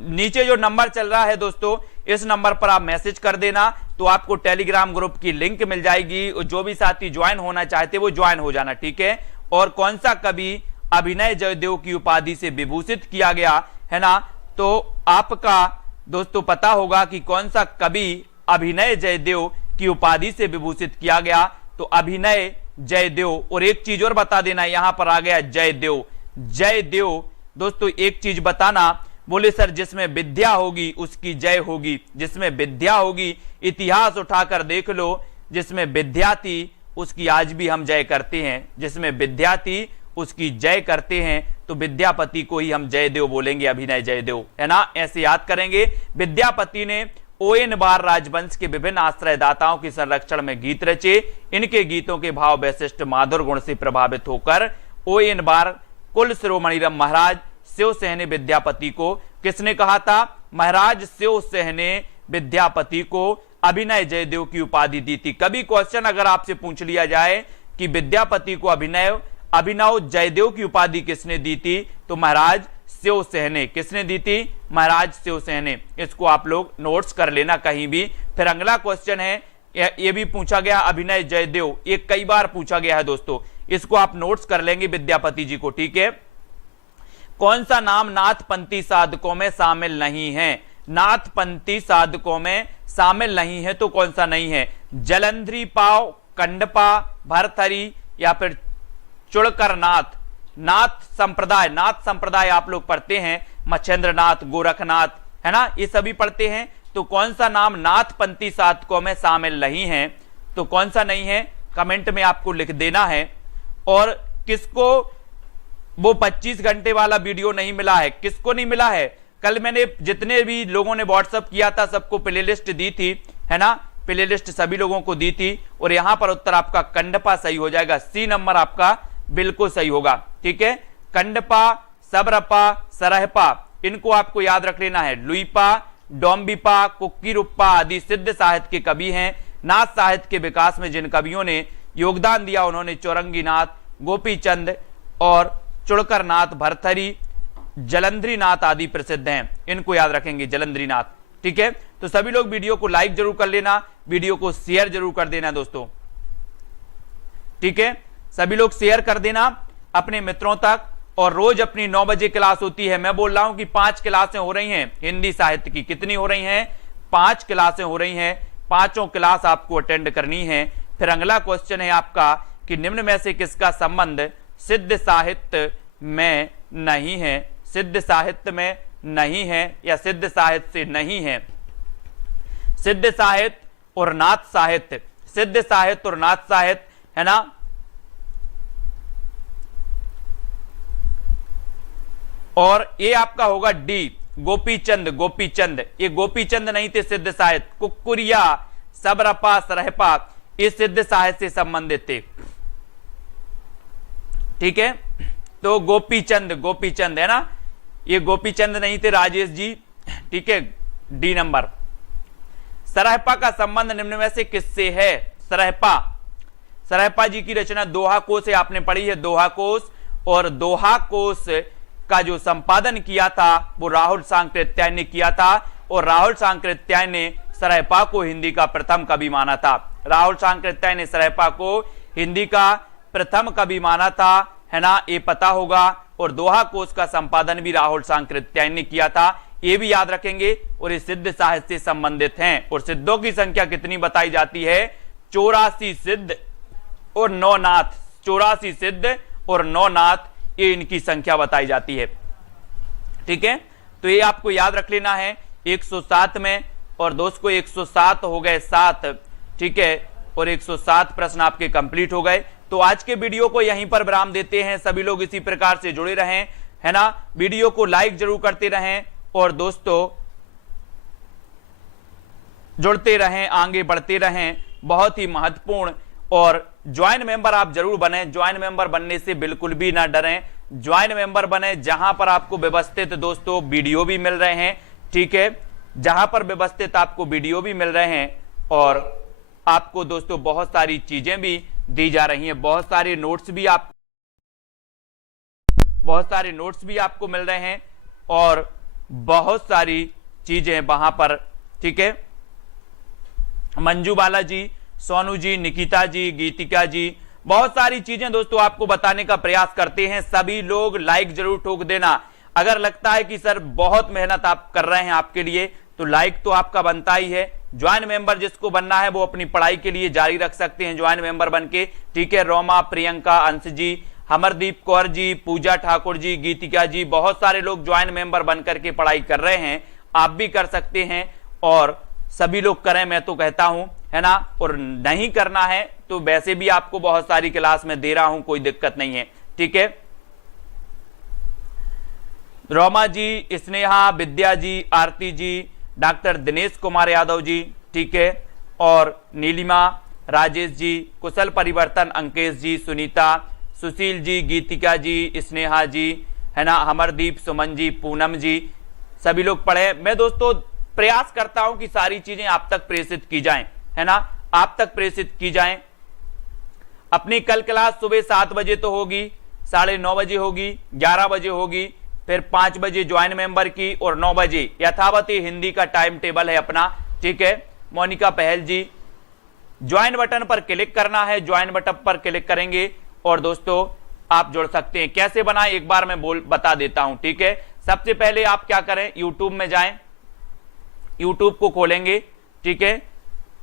नीचे जो नंबर चल रहा है दोस्तों, इस नंबर पर आप मैसेज कर देना, तो आपको टेलीग्राम ग्रुप की लिंक मिल जाएगी। जो भी साथी ज्वाइन होना चाहते वो ज्वाइन हो जाना, ठीक है। और कौन सा कवि अभिनय जयदेव की उपाधि से विभूषित किया गया, है ना। तो आपका दोस्तों पता होगा कि कौन सा कवि अभिनय जयदेव की उपाधि से विभूषित किया गया। तो अभिनय जयदेव। और एक चीज और बता देना, यहां पर आ गया जयदेव, जयदेव। दोस्तों एक चीज बताना, बोले सर जिसमें विद्या होगी उसकी जय होगी, जिसमें विद्या होगी, इतिहास उठाकर देख लो, जिसमें विद्या थी उसकी आज भी हम जय करते हैं, जिसमें विद्या थी उसकी जय करते हैं। तो विद्यापति को ही हम जयदेव बोलेंगे, अभिनय जयदेव, है ना। ऐसे याद करेंगे। विद्यापति ने ओएन बार राजवंश के विभिन्न आश्रयदाताओं के संरक्षण में गीत रचे। इनके गीतों के भाव वैशिष्ट माधुर गुण से प्रभावित होकर ओएन बार कुल शिरोमणि महाराज शिव सेन ने विद्यापति को, किसने कहा था? महाराज शिव सेन ने विद्यापति को अभिनय जयदेव की उपाधि दी थी। कभी क्वेश्चन अगर आपसे पूछ लिया जाए कि विद्यापति को अभिनव जयदेव की उपाधि किसने दी थी, तो महाराज शिव सेन ने। किसने दी थी? महाराज शिव सेन ने। इसको आप लोग नोट्स कर लेना कहीं भी, फिर अगला क्वेश्चन है, ये भी पूछा गया अभिनय जयदेव, ये कई बार पूछा गया है दोस्तों, इसको आप नोट्स कर लेंगे विद्यापति जी को, ठीक है। कौन सा नाम नाथपंथी साधकों में शामिल नहीं है? नाथपंथी साधकों में शामिल नहीं है तो कौन सा नहीं है? जलंधरी पाव, कंडपा, भरथरी या फिर चुड़कर नाथ। नाथ संप्रदाय आप लोग पढ़ते हैं, मच्छेंद्र नाथ, गोरखनाथ, है ना, ये सभी पढ़ते हैं। तो कौन सा नाम नाथपंथी साधकों में शामिल नहीं है, तो कौन सा नहीं है, कमेंट में आपको लिख देना है। और किसको वो 25 घंटे वाला वीडियो नहीं मिला है, किसको नहीं मिला है? कल मैंने जितने भी लोगों ने व्हाट्सएप किया था सबको प्लेलिस्ट दी थी, है ना, प्लेलिस्ट सभी लोगों को दी थी। और यहां पर उत्तर आपका कंडपा सही हो जाएगा, सी नंबर आपका बिल्कुल सही होगा, ठीक है। कंडपा, सबरपा, सरहपा, इनको आपको याद रख लेना है। लुईपा, डोम्बिपा, कुक्कीरुप्पा आदि सिद्ध साहित्य के कवि हैं। नाथ साहित्य के विकास में जिन कवियों ने योगदान दिया उन्होंने चौरंगीनाथ, गोपीचंद और चुड़करनाथ, भरथरी, जलंधरीनाथ आदि प्रसिद्ध हैं, इनको याद रखेंगे, जलंधरीनाथ, ठीक है। तो सभी लोग वीडियो को लाइक जरूर कर लेना, वीडियो को शेयर जरूर कर देना दोस्तों, ठीक है। सभी लोग शेयर कर देना अपने मित्रों तक। और रोज अपनी 9 बजे क्लास होती है। मैं बोल रहा हूं कि 5 क्लासें हो रही हैं हिंदी साहित्य की। कितनी हो रही हैं? 5 क्लासें हो रही हैं। 5 क्लास आपको अटेंड करनी है। फिर अगला क्वेश्चन है आपका कि निम्न में से किसका संबंध सिद्ध साहित्य में नहीं है? सिद्ध साहित्य में नहीं है या सिद्ध साहित्य से नहीं है? सिद्ध साहित्य और नाथ साहित्य, सिद्ध साहित्य और नाथ साहित्य, है ना। और ये आपका होगा डी, गोपीचंद। गोपीचंद, ये गोपीचंद नहीं थे सिद्ध साहित्य। कुक्कुरिया, सबरपा, सरहपा, ये सिद्ध साहित्य से संबंधित थे, ठीक है। तो गोपीचंद, गोपीचंद, है ना, ये गोपीचंद नहीं थे राजेश जी, ठीक है, डी नंबर। सरहपा का संबंध निम्न में से किससे है? सरहपा, सरहपा जी की रचना दोहा कोश है, आपने पढ़ी है दोहा कोश। और दोहा कोश का जो संपादन किया था वो राहुल सांकृत्याय ने किया था। और राहुल सांकृत्याय ने सरहपा को हिंदी का प्रथम कवि माना था। राहुल सांकृत्याय ने सरहपा को हिंदी का प्रथम कवि माना था, है ना, ये पता होगा। और दोहा कोश का संपादन भी राहुल सांकृत्याय ने किया था, ये भी याद रखेंगे। और ये सिद्ध साहित्य से संबंधित हैं। और सिद्धों की संख्या कितनी बताई जाती है? 84 सिद्ध और 9 नाथ। 84 सिद्ध और 9 नाथ, ये इनकी संख्या बताई जाती है, ठीक है। तो ये आपको याद रख लेना है 107 में। और दोस्तों 107 हो गए 7, ठीक है। और 107 प्रश्न आपके कंप्लीट हो गए। तो आज के वीडियो को यहीं पर विराम देते हैं। सभी लोग इसी प्रकार से जुड़े रहें, है ना, वीडियो को लाइक जरूर करते रहें और दोस्तों जुड़ते रहें, आगे बढ़ते रहें, बहुत ही महत्वपूर्ण। और ज्वाइन मेंबर आप जरूर बने। ज्वाइन मेंबर बनने से बिल्कुल भी ना डरें, ज्वाइन मेंबर बने जहां पर आपको व्यवस्थित दोस्तों वीडियो भी मिल रहे हैं, ठीक है, जहां पर व्यवस्थित आपको वीडियो भी मिल रहे हैं और आपको दोस्तों बहुत सारी चीजें भी दी जा रही हैं, बहुत सारे नोट्स भी आपको मिल रहे हैं और बहुत सारी चीजें वहां पर, ठीक है। मंजू बाला जी, सोनू जी, निकिता जी, गीतिका जी, बहुत सारी चीजें दोस्तों आपको बताने का प्रयास करते हैं। सभी लोग लाइक जरूर ठोक देना। अगर लगता है कि सर बहुत मेहनत आप कर रहे हैं आपके लिए, तो लाइक तो आपका बनता ही है। ज्वाइन मेंबर जिसको बनना है वो अपनी पढ़ाई के लिए जारी रख सकते हैं ज्वाइन मेंबर बनके, ठीक है। रोमा, प्रियंका, अंश जी, अमरदीप कौर जी, पूजा ठाकुर जी, गीतिका जी, बहुत सारे लोग ज्वाइन मेंबर बन करके पढ़ाई कर रहे हैं। आप भी कर सकते हैं और सभी लोग करें, मैं तो कहता हूं, है ना। और नहीं करना है तो वैसे भी आपको बहुत सारी क्लास में दे रहा हूं, कोई दिक्कत नहीं है, ठीक है। रोमा जी, स्नेहा, विद्या जी, आरती जी, डॉक्टर दिनेश कुमार यादव जी, ठीक है, और नीलिमा, राजेश जी, कुशल परिवर्तन, अंकेश जी, सुनीता, सुशील जी, गीतिका जी, स्नेहा जी, है ना, अमरदीप, सुमन जी, पूनम जी, सभी लोग पढ़े। मैं दोस्तों प्रयास करता हूं कि सारी चीजें आप तक प्रेषित की जाएं, है ना, आप तक प्रेषित की जाएं। अपनी कल क्लास सुबह 7 बजे तो होगी, 9:30 बजे होगी, 11 बजे होगी, फिर 5 बजे ज्वाइन मेंबर की और 9 बजे यथावत हिंदी का टाइम टेबल है अपना, ठीक है। मोनिका पहल जी। ज्वाइन बटन पर क्लिक करना है, ज्वाइन बटन पर क्लिक करेंगे और दोस्तों आप जुड़ सकते हैं। कैसे बनाएं एक बार मैं बता देता हूं, ठीक है। सबसे पहले आप क्या करें, यूट्यूब में जाएं, यूट्यूब को खोलेंगे, ठीक है।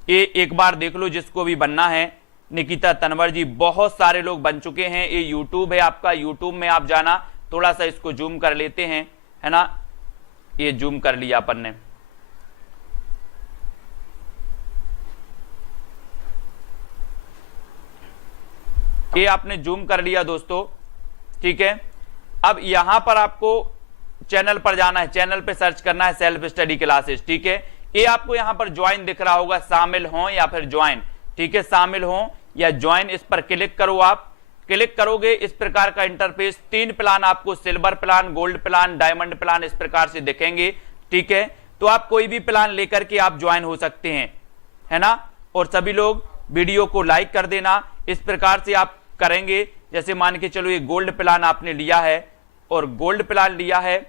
ये एक बार देख लो जिसको भी बनना है। निकिता तनवर जी, बहुत सारे लोग बन चुके हैं। ये यूट्यूब है आपका, यूट्यूब में आप जाना, थोड़ा सा इसको जूम कर लेते हैं, है ना। ये जूम कर लिया अपन ने। ये आपने जूम कर लिया दोस्तों, ठीक है। अब यहां पर आपको चैनल पर जाना है, चैनल पे सर्च करना है सेल्फ स्टडी क्लासेस, ठीक है। ये आपको यहां पर ज्वाइन दिख रहा होगा, शामिल हो या फिर ज्वाइन, ठीक है। शामिल हो या ज्वाइन, इस पर क्लिक करो। आप क्लिक करोगे इस प्रकार का इंटरफेस, 3 प्लान आपको, silver plan, gold plan, diamond plan, इस प्रकार से दिखेंगे, ठीक है। तो आप कोई भी प्लान लेकर के आप ज्वाइन हो सकते हैं, है ना। और सभी लोग वीडियो को लाइक कर देना। इस प्रकार से आप करेंगे, जैसे मान के चलो ये गोल्ड प्लान आपने लिया है और गोल्ड प्लान लिया है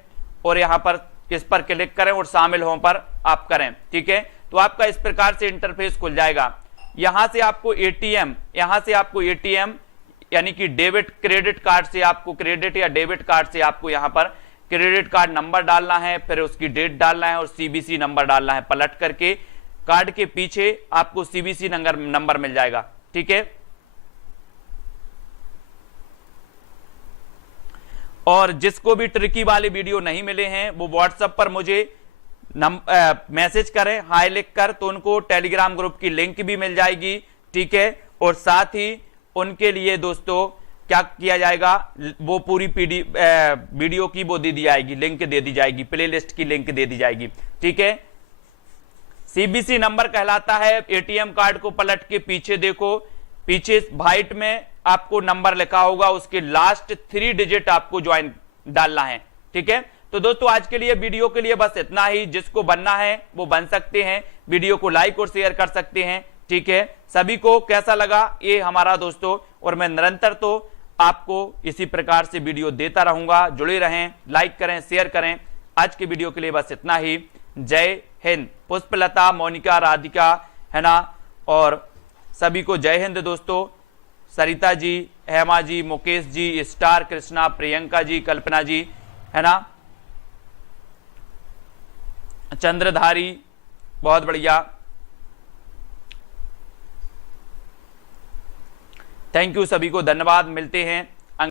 और यहां पर इस पर क्लिक करें और शामिल हो पर आप करें, ठीक है। तो आपका इस प्रकार से इंटरफेस खुल जाएगा। यहां से आपको एटीएम, यहां से आपको एटीएम यानी कि डेबिट क्रेडिट कार्ड से आपको, क्रेडिट या डेबिट कार्ड से आपको यहां पर क्रेडिट कार्ड नंबर डालना है, फिर उसकी डेट डालना है और सीबीसी नंबर डालना है। पलट करके कार्ड के पीछे आपको सीबीसी नंबर मिल जाएगा, ठीक है। और जिसको भी ट्रिकी वाले वीडियो नहीं मिले हैं वो व्हाट्सएप पर मुझे मैसेज करें, हाय लिख कर, तो उनको टेलीग्राम ग्रुप की लिंक भी मिल जाएगी, ठीक है। और साथ ही उनके लिए दोस्तों क्या किया जाएगा, वो पूरी वीडियो की वो दे दी जाएगी, लिंक दे दी जाएगी, प्लेलिस्ट की लिंक दे दी जाएगी, ठीक है। सीबीसी नंबर कहलाता है, एटीएम कार्ड को पलट के पीछे देखो, पीछे व्हाइट में आपको नंबर लिखा होगा, उसके लास्ट 3 डिजिट आपको ज्वाइन डालना है, ठीक है। तो दोस्तों आज के लिए वीडियो के लिए बस इतना ही। जिसको बनना है वो बन सकते हैं, वीडियो को लाइक और शेयर कर सकते हैं, ठीक है। सभी को कैसा लगा ये हमारा दोस्तों, और मैं निरंतर तो आपको इसी प्रकार से वीडियो देता रहूंगा। जुड़े रहें, लाइक करें, शेयर करें। आज की वीडियो के लिए बस इतना ही। जय हिंद। पुष्पलता, मोनिका, राधिका, है ना, और सभी को जय हिंद दोस्तों। सरिता जी, हेमा जी, मुकेश जी, स्टार, कृष्णा, प्रियंका जी, कल्पना जी, है ना, चंद्रधारी, बहुत बढ़िया, थैंक यू, सभी को धन्यवाद। मिलते हैं